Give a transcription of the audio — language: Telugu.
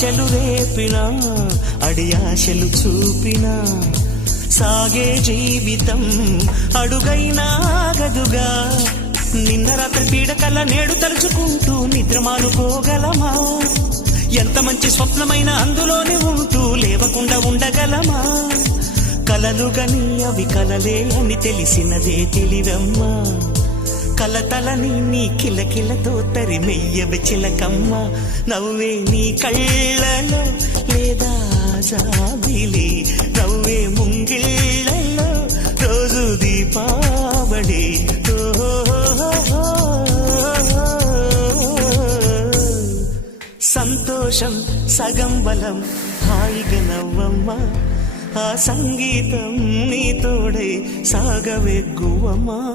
ఆశలు రేపినా అడి ఆశలు చూపినా సాగే జీవితం అడుగైనా ఆగదుగా నిన్న రాత్రి పీడకల నేడు తలుచుకుంటూ నిద్ర మానుకోగలమా? ఎంత మంచి స్వప్నమైన అందులోనే ఉంటూ లేవకుండా ఉండగలమా? కలలు గని అవి కలలే అని తెలిసినదే తెలివమ్మా. కలతలని నీ కిలకిలతో తరిమెయ్యవి చిలకమ్మ. నవ్వే నీ కళ్ళలో లేదా జాబిలి. నవ్వే ముంగిళ్ళలో రోజు దీపావళి. సంతోషం సగం బలం హాయిగా నవ్వమ్మ. ఆ సంగీతం నీ తోడే సాగవెగ్గువమా